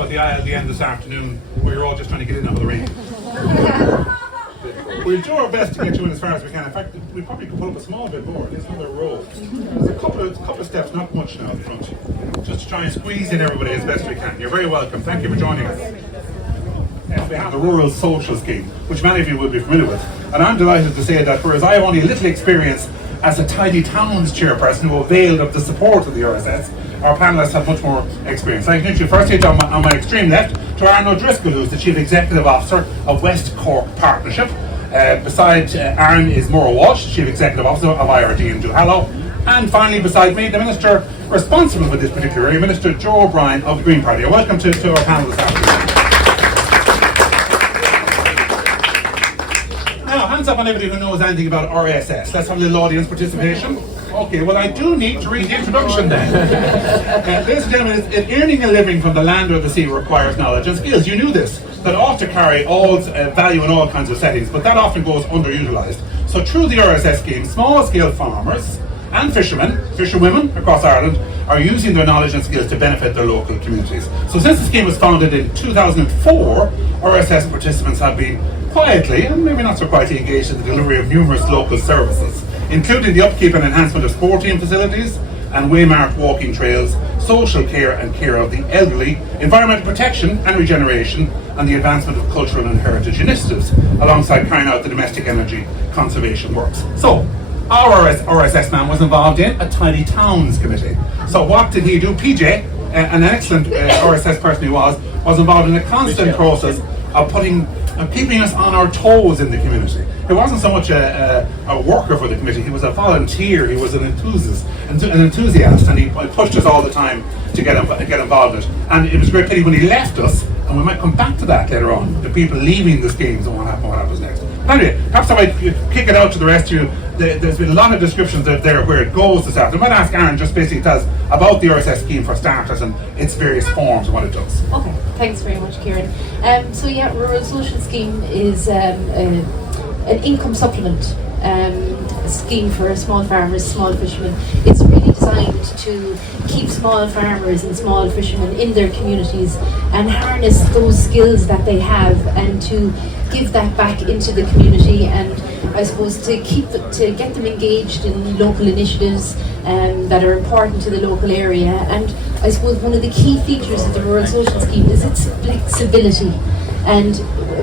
but the aisle at the end this afternoon, where you're all just trying to get in out of the rain. We'll do our best to get you in as far as we can. In fact, we probably could pull up a small bit more. There's another row. There's a couple of steps, not much now at the front. Just to try and squeeze in everybody as best we can. You're very welcome. Thank you for joining us. We have the Rural Social Scheme, which many of you will be familiar with. And I'm delighted to say that whereas I have only a little experience as a Tidy Towns chairperson who availed of the support of the RSS, our panellists have much more experience. I introduce you firstly on my extreme left to Arran who's the Chief Executive Officer of West Cork Partnership. Beside Arran is Maura Walsh, Chief Executive Officer of IRD in Duhallow. And finally beside me, the Minister responsible for this particular area, Minister Joe O'Brien of the Green Party. Welcome to our panel this afternoon. Now, hands up on anybody who knows anything about RSS. Let's have a little audience participation. Okay, well I do need to read the introduction then. Ladies and gentlemen, earning a living from the land or the sea requires knowledge and skills. You knew this. That ought to carry all value in all kinds of settings, but that often goes underutilised. So through the RSS scheme, small-scale farmers and fisherwomen across Ireland are using their knowledge and skills to benefit their local communities. So since the scheme was founded in 2004, RSS participants have been quietly, and maybe not so quietly, engaged in the delivery of numerous local services, including the upkeep and enhancement of sporting facilities and waymarked walking trails, social care and care of the elderly, environmental protection and regeneration, and the advancement of cultural and heritage initiatives, alongside carrying out the domestic energy conservation works. So, our RSS man was involved in a Tidy Towns committee. So what did he do? PJ, an excellent RSS person he was involved in a constant process of keeping us on our toes in the community. He wasn't so much a worker for the committee, he was a volunteer, he was an enthusiast, and he pushed us all the time to get involved in it. And it was a great pity when he left us, and we might come back to that later on, the people leaving the schemes and what happens next. Anyway, perhaps I might kick it out to the rest of you. There's been a lot of descriptions there where it goes this afternoon. I might ask Arran just basically tell us about the RSS scheme for starters and its various forms and what it does. Okay, thanks very much, Ciaran. Rural Social Scheme is an income supplement scheme for small farmers, small fishermen. It's really designed to keep small farmers and small fishermen in their communities and harness those skills that they have and to give that back into the community, and I suppose to get them engaged in local initiatives that are important to the local area. And I suppose one of the key features of the Rural Social Scheme is its flexibility. And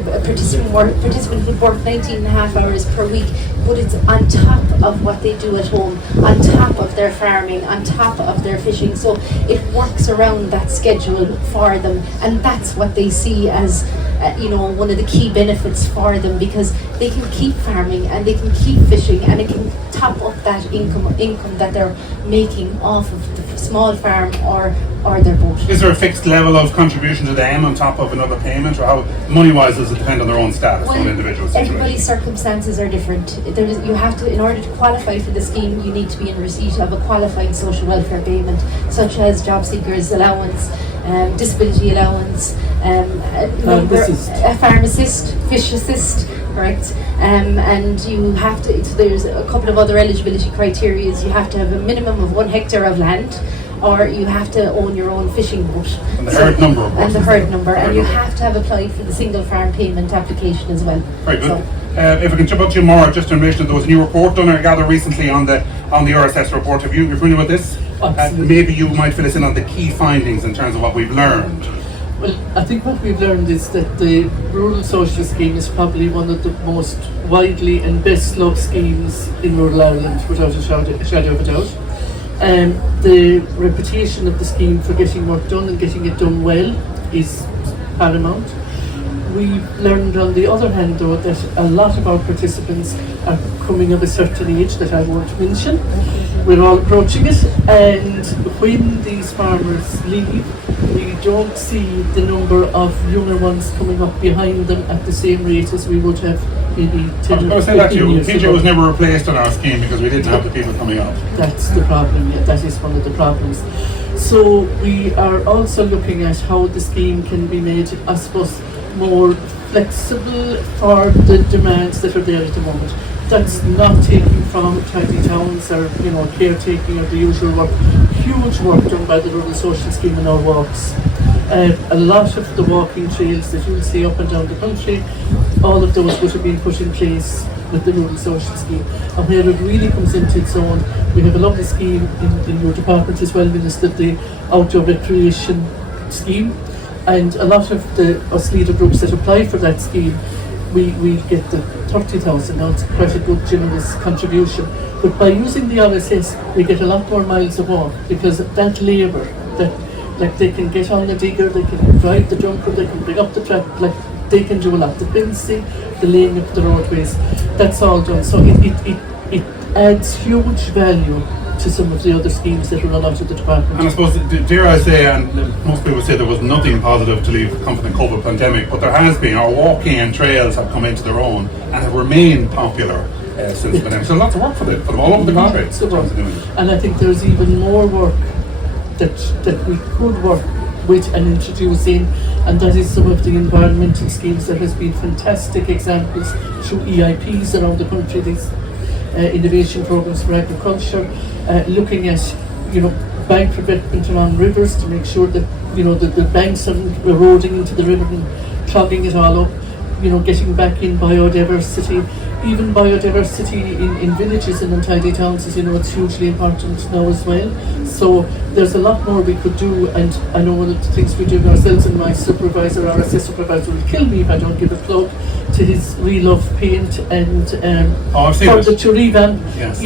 a participant would work 19.5 hours per week, but it's on top of what they do at home, on top of their farming, on top of their fishing. So it works around that schedule for them, and that's what they see as one of the key benefits for them, because they can keep farming and they can keep fishing, and it can top up that income that they're making off of the small farm or their boat. Is there a fixed level of contribution to them on top of another payment, or how money-wise does it depend on their own status, on individual situation? Everybody's circumstances are different. You have to, in order to qualify for the scheme, you need to be in receipt of a qualified social welfare payment, such as job seekers allowance, disability allowance, a farm assist, fish assist, correct? And you have to, so there's a couple of other eligibility criteria. You have to have a minimum of 1 hectare of land, or you have to own your own fishing boat. And the herd number, of course. And the herd number, and you have to have applied for the single farm payment application as well. Very good. If I can jump up to you more, just in relation to those new report done, I gather recently on the RSS report. You're familiar with this? Maybe you might fill us in on the key findings in terms of what we've learned. Well, I think what we've learned is that the Rural Social Scheme is probably one of the most widely and best loved schemes in rural Ireland, without a shadow of a doubt. The reputation of the scheme for getting work done and getting it done well is paramount. We've learned on the other hand though that a lot of our participants are coming of a certain age that I won't mention. We're all approaching it, and when these farmers leave, we don't see the number of younger ones coming up behind them at the same rate as we would have maybe 10 or 15 years ago. PJ was never replaced on our scheme because we didn't have the people coming up. That's the problem, yeah, that is one of the problems. So we are also looking at how the scheme can be made, I suppose, more flexible for the demands that are there at the moment. That's not taking from tidy towns or caretaking or the usual work. Huge work done by the Rural Social Scheme in our walks. A lot of the walking trails that you'll see up and down the country, all of those would have been put in place with the Rural Social Scheme. And where it really comes into its own, we have a lovely scheme in your department as well, Minister, the Outdoor Recreation Scheme. And a lot of us leader groups that apply for that scheme, we get the 30,000. Now it's quite a good generous contribution. But by using the RSS, we get a lot more miles of walk, because that labour, that like they can get on the digger, they can drive the junker, they can bring up the track, like they can do a lot. The fencing, the laying of the roadways, that's all done. So it adds huge value to some of the other schemes that are run out of the department. And I suppose, dare I say, and most people say there was nothing positive to leave come from the COVID pandemic, but there has been. Our walking and trails have come into their own and have remained popular since the pandemic. So lots of work for them all over the country. And I think there's even more work that we could work with and introduce in, and that is some of the environmental schemes. There has been fantastic examples through EIPs around the country, these innovation programs for agriculture, looking at bank revetment along rivers to make sure that the banks aren't eroding into the river and clogging it all up, getting back in biodiversity. Even biodiversity in villages and untidy towns, as it's hugely important now as well. So there's a lot more we could do, and I know one of the things we do ourselves, and my supervisor, RSS supervisor, will kill me if I don't give a plug to his We Love Paint and for the to revamp. Yes.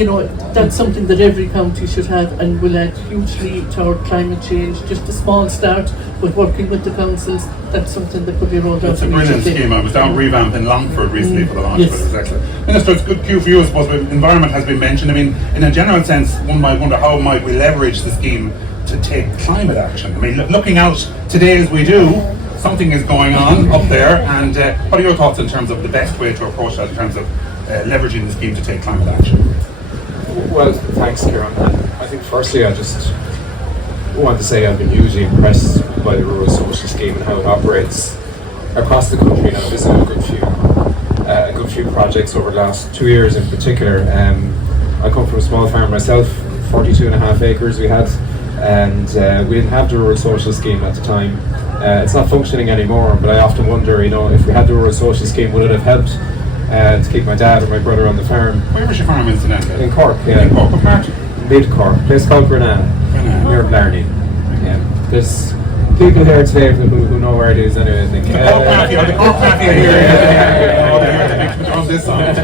That's something that every county should have, and will add hugely to our climate change. Just a small start, but working with the councils, that's something that could be rolled out. It's a brilliant scheme. I was down revamp in Longford recently for the launch of it. It's excellent. Minister, it's a good cue for you, I suppose. Environment has been mentioned. I mean, in a general sense, one might wonder how might we leverage the scheme to take climate action. I mean, looking out today as we do, something is going on up there, and what are your thoughts in terms of the best way to approach that in terms of leveraging the scheme to take climate action? Well, thanks, Ciaran. I think firstly I just want to say I've been hugely impressed by the Rural Social Scheme and how it operates across the country. And I've visited a good few projects over the last 2 years in particular. I come from a small farm myself, 42.5 acres we had, and we didn't have the Rural Social Scheme at the time. It's not functioning anymore, but I often wonder, if we had the Rural Social Scheme, would it have helped to keep my dad and my brother on the farm? Where was your farm incidentally? In Cork, yeah. In Cork, what part? Mid-Cork, a place called Arran, near Blarney. Yeah. There's people here today who know where it is anyway, I think. The Cork Mafia here. They're here on this side.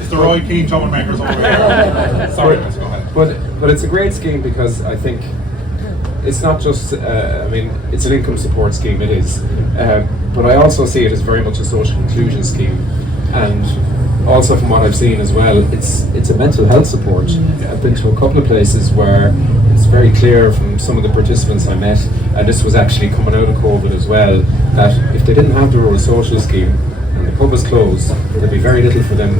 It's the Roy Keane troublemakers over here. Sorry, let's go ahead. But it's a great scheme because I think it's not just, it's an income support scheme, it is. But I also see it as very much a social inclusion scheme. And also from what I've seen as well, it's a mental health support. I've been to a couple of places where it's very clear from some of the participants I met, and this was actually coming out of COVID as well, that if they didn't have the Rural Social Scheme and the pub was closed, there'd be very little for them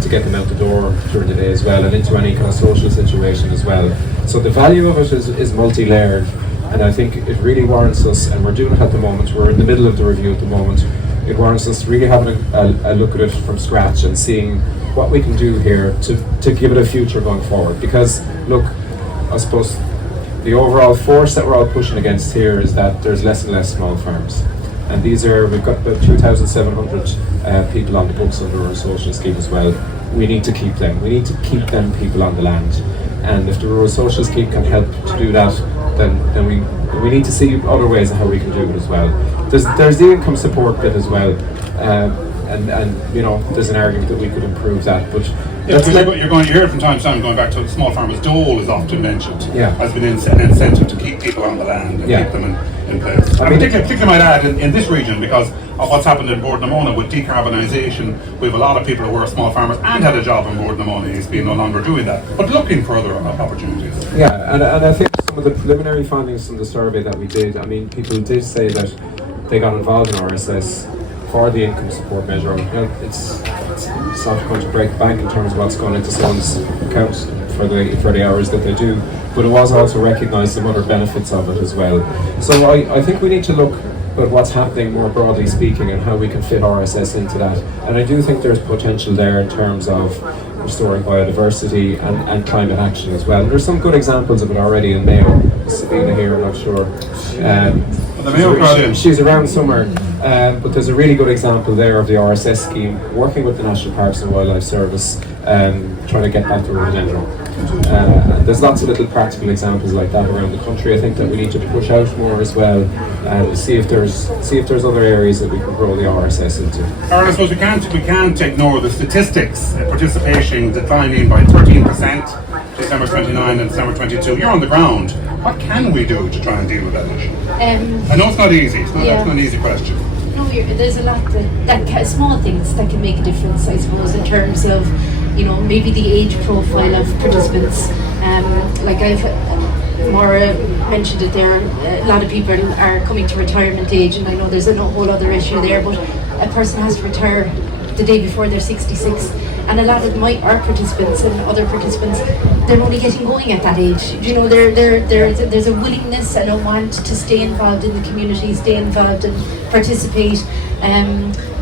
to get them out the door during the day as well, and into any kind of social situation as well. So the value of it is multi-layered, and I think it really warrants us, and we're doing it at the moment, we're in the middle of the review at the moment, it warrants us really having a look at it from scratch and seeing what we can do here to give it a future going forward. Because look, I suppose the overall force that we're all pushing against here is that there's less and less small farms. And we've got about 2,700 people on the books under our social scheme as well. We need to keep them. We need to keep them people on the land. And if the Rural Social Scheme can help to do that, then we need to see other ways of how we can do it as well. There's the income support bit as well, and there's an argument that we could improve that. But you're going to hear it from time to time. Going back to the small farmers, dole is often mentioned as an incentive to keep people on the land and keep them in place. I particularly might add in this region, because of what's happened in Bordnamona with decarbonisation, we have a lot of people who were small farmers and had a job in Bordnamona. He's been no longer doing that, but looking for other opportunities. Yeah, and I think some of the preliminary findings from the survey that we did, people did say that they got involved in RSS for the income support measure. It's not going to break the bank in terms of what's going into someone's account for the hours that they do, but it was also recognised some other benefits of it as well. So I think we need to look at what's happening more broadly speaking and how we can fit RSS into that. And I do think there's potential there in terms of restoring biodiversity and climate action as well. And there's some good examples of it already in Mayo. Sabina here, I'm not sure. The Mayo project. She's around somewhere, but there's a really good example there of the RSS scheme working with the National Parks and Wildlife Service, trying to get that to rhododendron. There's lots of little practical examples like that around the country. I think that we need to push out more as well, to see if there's other areas that we can grow the RSS into. Arran, I suppose we can't ignore the statistics. Participation declining by 13%, December 29 and December 22. You're on the ground. What can we do to try and deal with that issue? I know it's not easy. It's not an easy question. No, there's a lot small things that can make a difference, I suppose, in terms of, maybe the age profile of participants. Like Maura mentioned it there, a lot of people are coming to retirement age, and I know there's a whole other issue there, but a person has to retire the day before they're 66, and a lot of our participants and other participants, they're only getting going at that age. There's a willingness and a want to stay involved in the community, stay involved and participate.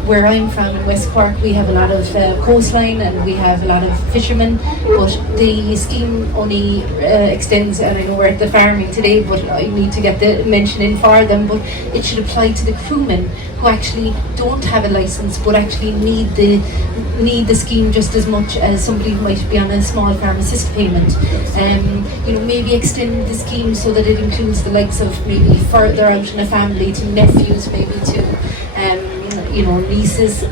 Where I'm from in West Cork, we have a lot of coastline and we have a lot of fishermen, but the scheme only extends, and I know we're at the farming today, but I need to get the mention in for them, but it should apply to the crewmen who actually don't have a licence but actually need the scheme just as much as somebody who might be on a small farm assist payment. Maybe extend the scheme so that it includes the likes of maybe further out in a family to nephews, maybe to nieces,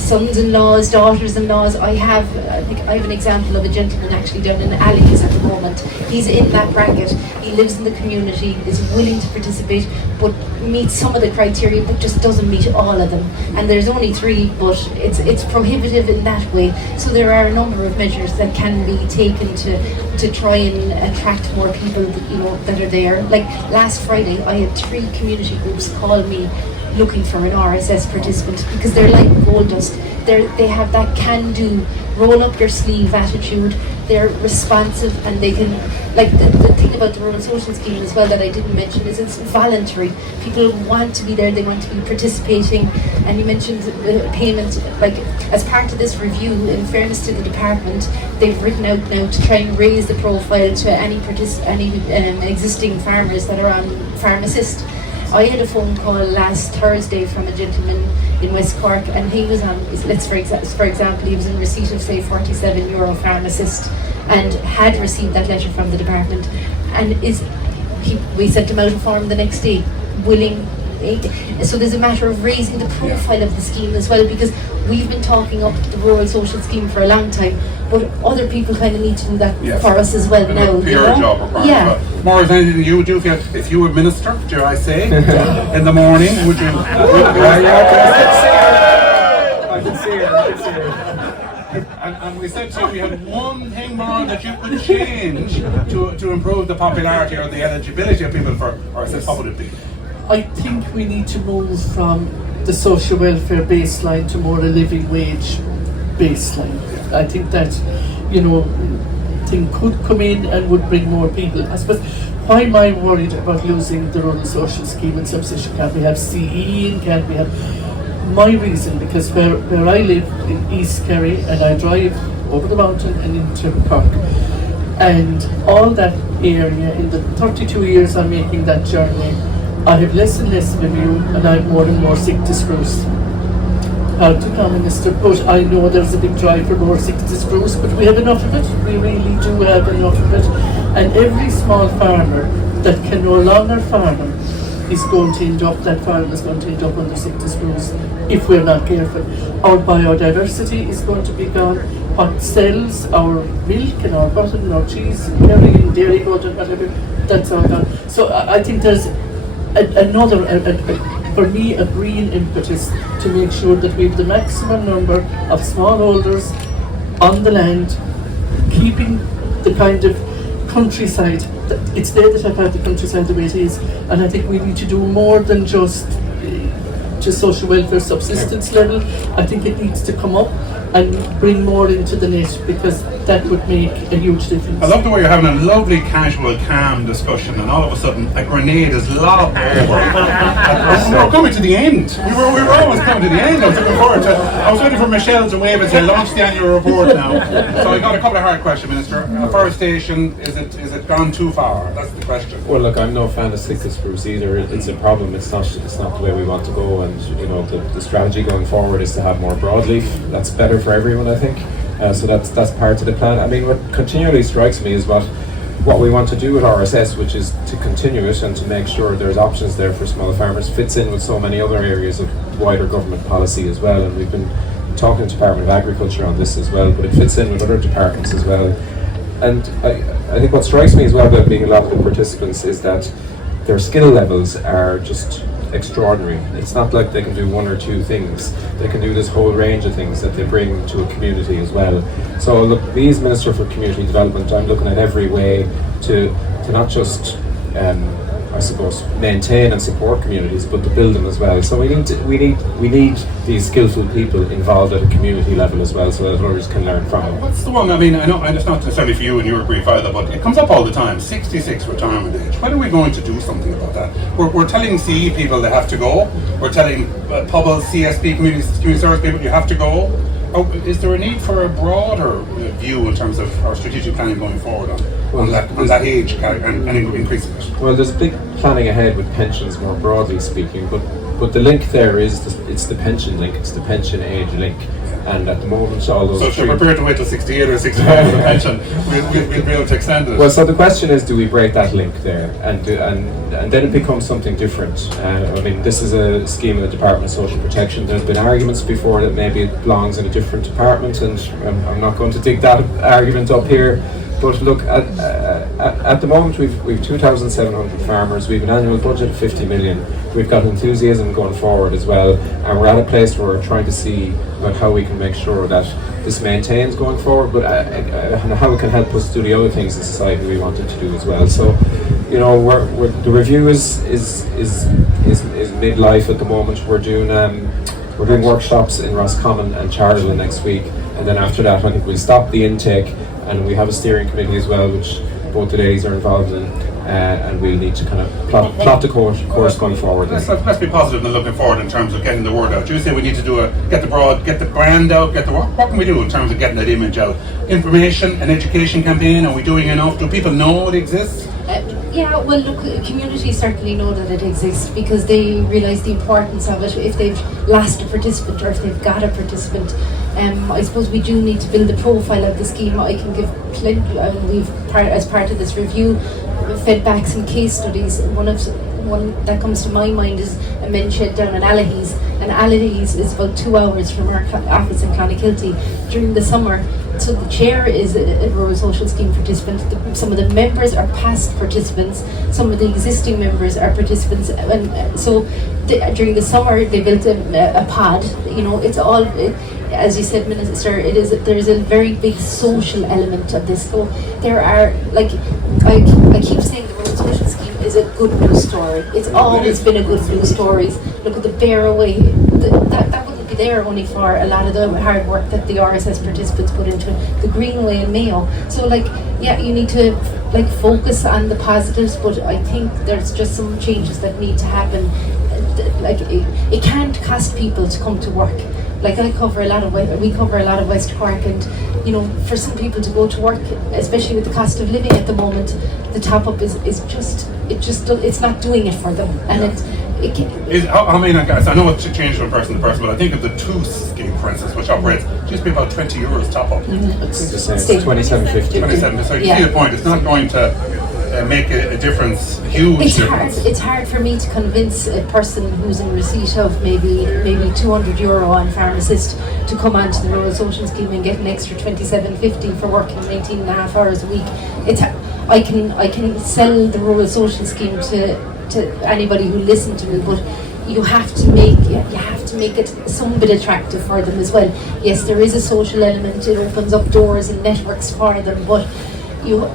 sons-in-laws, daughters-in-laws. I have an example of a gentleman actually down in Alleys at the moment. He's in that bracket. He lives in the community, is willing to participate, but meets some of the criteria, but just doesn't meet all of them. And there's only 3, but it's prohibitive in that way. So there are a number of measures that can be taken to try and attract more people, that are there. Like last Friday, I had 3 community groups call me looking for an RSS participant because they're like gold dust. They have that can-do, roll up your sleeve attitude. They're responsive, and they can, like the thing about the Rural Social Scheme as well that I didn't mention is it's voluntary. People want to be there, they want to be participating, and you mentioned the payment, like as part of this review, in fairness to the department, they've written out now to try and raise the profile to any existing farmers that are on Farm Assist. I had a phone call last Thursday from a gentleman in West Cork, and he was on, for example, he was in receipt of say €47 Farm Assist and had received that letter from the department, and we sent him out a form the next day, willing. So there's a matter of raising the profile of the scheme as well, because we've been talking up the Rural Social Scheme for a long time, but other people kind of need to do that for us as well now. Job requirement. Yeah. More is anything you would do if you were minister, dare I say, in the morning, would you? I can see her. And we said to you, we had one thing more that you could change to improve the popularity or the eligibility of people for RSS. What would it be? I think we need to move from the social welfare baseline to more a living wage baseline. I think that, thing could come in and would bring more people. I suppose, why am I worried about losing the Rural Social Scheme and subsistence? Can't we have CE and can't we have... My reason, because where I live in East Kerry, and I drive over the mountain and into Cork, and all that area, in the 32 years I'm making that journey, I have less and less of a view, and I have more and more sick to spruce. Proud to come, Minister, but I know there's a big drive for more sick to spruce, but we have enough of it. We really do have enough of it. And every small farmer that can no longer farm is going to end up, that farm is going to end up under sick to spruce if we're not careful. Our biodiversity is going to be gone. What sells our milk and our butter and our cheese and dairy butter and whatever, that's all gone. So I think there's for me, a green impetus to make sure that we have the maximum number of smallholders on the land, keeping the kind of countryside. It's there that I've had the countryside the way it is, and I think we need to do more than just social welfare subsistence level. I think it needs to come up and bring more into the net, because that would make a huge difference. I love the way you're having a lovely, casual, calm discussion, and all of a sudden a grenade is lobbed over. We're coming to the end. We were always coming to the end. I was looking forward to. I was waiting for Michelle to wave and say, "Launch the annual report now." So I got a couple of hard questions, Minister. Forestation, is it gone too far? That's the question. Well, look, I'm no fan of stick to spruce either. It's a problem. It's not the way we want to go. And the strategy going forward is to have more broadleaf. That's better for everyone, I think. So that's part of the plan. I mean, what continually strikes me is what we want to do with RSS, which is to continue it and to make sure there's options there for small farmers, fits in with so many other areas of wider government policy as well. And we've been talking to the Department of Agriculture on this as well, but it fits in with other departments as well. And I think what strikes me as well about being a lot of the participants is that their skill levels are just extraordinary. It's not like they can do one or two things. They can do this whole range of things that they bring to a community as well. So look, me as Minister for Community Development, I'm looking at every way to not just I suppose maintain and support communities, but to build them as well. So we need these skillful people involved at a community level as well, so that others can learn from them. What's the one? I mean, I know it's not necessarily for you and your brief either, but it comes up all the time. 66 retirement age. When are we going to do something about that? We're telling CE people they have to go. We're telling Pobbles, CSP, community service people you have to go. Is there a need for a broader view in terms of our strategic planning going forward on that age and increasing it? Well, there's big planning ahead with pensions more broadly speaking, but the link there is it's the pension link, it's the pension age link. And at the moment, all those. So if you're prepared to wait till 68 or 65 for the pension, we'll be able to extend it. Well, so the question is, do we break that link there, and then it becomes something different? I mean, this is a scheme of the Department of Social Protection. There's been arguments before that maybe it belongs in a different department, and I'm not going to dig that argument up here. But look, at the moment we've 2,700 farmers. We've an annual budget of 50 million. We've got enthusiasm going forward as well, and we're at a place where we're trying to see about how we can make sure that this maintains going forward, but and how it can help us do the other things in society we wanted to do as well. So, the review is midlife at the moment. We're doing workshops in Roscommon and Charleville next week, and then after that, I think we'll stop the intake. And we have a steering committee as well, which both the ladies are involved in, and we'll need to kind of plot the course going forward. Let's be positive and looking forward in terms of getting the word out. You say we need to get the brand out, what can we do in terms of getting that image out? Information, an education campaign, are we doing enough? Do people know it exists? Yeah, well look, communities certainly know that it exists because they realise the importance of it if they've lost a participant or if they've got a participant. I suppose we do need to build the profile of the scheme. I can give plenty, as part of this review, fed back some case studies. One that comes to my mind is a men's shed down in Allahy's, and Allahy's is about 2 hours from our office in Clonakilty during the summer. So the chair is a rural social scheme participant. Some of the members are past participants. Some of the existing members are participants, and so during the summer they built a pod. It's all. As you said, Minister, there is a very big social element of this. So there are, like, I keep saying the rural social scheme is a good news story. It's always been a good news story. Look at the Bear Away. That wouldn't be there only for a lot of the hard work that the RSS participants put into it. The Greenway in Mayo. So you need to focus on the positives, but I think there's just some changes that need to happen. It can't cost people to come to work. We cover a lot of West Cork, and for some people to go to work, especially with the cost of living at the moment, the top up is just it's not doing it for them, and I know it's changed from person to person, but I think of the two scheme, for instance, which operates just be about €20 top up. It's the same. It's 27.50. 27. So you see the point. It's not going to make a difference, a huge difference. It's hard for me to convince a person who's in receipt of maybe €200 on Farm Assist to come onto the rural social scheme and get an extra $27.50 for working 19 and a half hours a week. I can sell the rural social scheme to anybody who listens to me, but you have to make it some bit attractive for them as well. Yes, there is a social element. It opens up doors and networks for them, but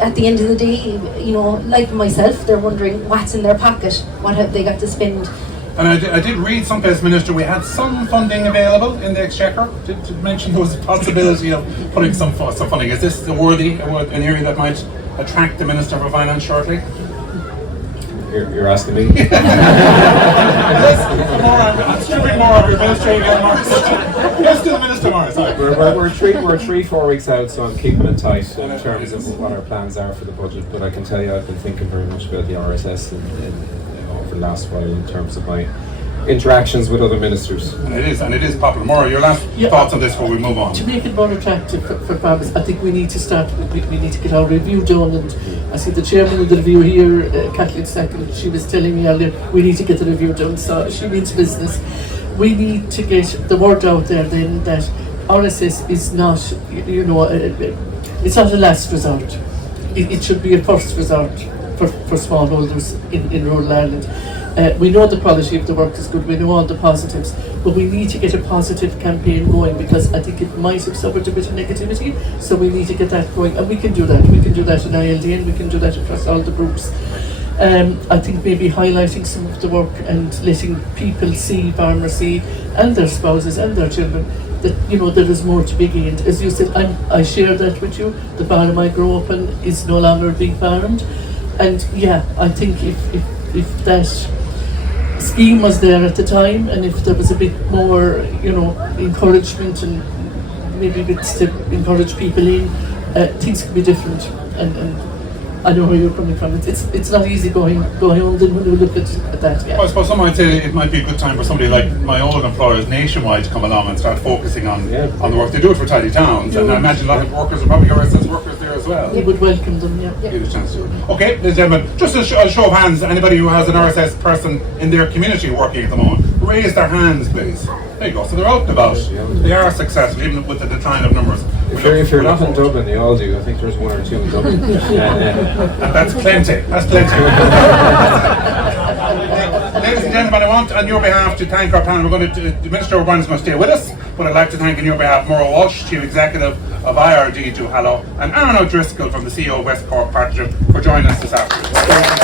at the end of the day, like myself, they're wondering what's in their pocket. What have they got to spend? And I did read someplace, Minister, we had some funding available in the Exchequer. Did mention there was a possibility of putting some funding. Is this an area that might attract the Minister for Finance shortly? You're asking me? Let's strip more of your ministry again, Maura. Yes, to the Minister, Maura. Sorry. We're 3-4 weeks out, so I'm keeping it tight in terms of what our plans are for the budget. But I can tell you, I've been thinking very much about the RSS over the last while in terms of my interactions with other ministers. And it is popular. Maura, your last thoughts on this before we move on? To make it more attractive for farmers, I think we need to start. We need to get our review done, and I see the chairman of the review here, Kathleen Second. She was telling me earlier we need to get the review done. So she means business. We need to get the word out there then that RSS is not, it's not a last resort. It should be a first resort for smallholders in rural Ireland. We know the quality of the work is good, we know all the positives, but we need to get a positive campaign going because I think it might have suffered a bit of negativity, so we need to get that going, and we can do that. We can do that in ILD and we can do that across all the groups. I think maybe highlighting some of the work and letting people see, farmers see, and their spouses and their children, that there is more to be gained. As you said, I share that with you. The farm I grew up in is no longer being farmed, and I think if that scheme was there at the time, and if there was a bit more, encouragement and maybe bits to encourage people in, things could be different. And I know where you're coming from. It's not easy going on then when you look at that. Yeah. Well, I suppose some might say it might be a good time for somebody like my old employers nationwide to come along and start focusing on the work. They do it for tidy towns, and I imagine a lot of workers are probably RSS workers there as well. We would welcome them, Give it a chance to. Okay, ladies and gentlemen, just a show of hands, anybody who has an RSS person in their community working at the moment, raise their hands, please. There you go. So they're out and about. They are successful, even with the decline of numbers. If you're not in Dublin, they all do. I think there's one or two in Dublin. That's plenty. That's plenty. Ladies and gentlemen, I want on your behalf to thank our panel. The Minister O'Brien's going to stay with us, but I'd like to thank on your behalf Maura Walsh, Chief Executive of IRD Duhallow, and Arran O'Driscoll from the CEO of West Cork Partnership for joining us this afternoon.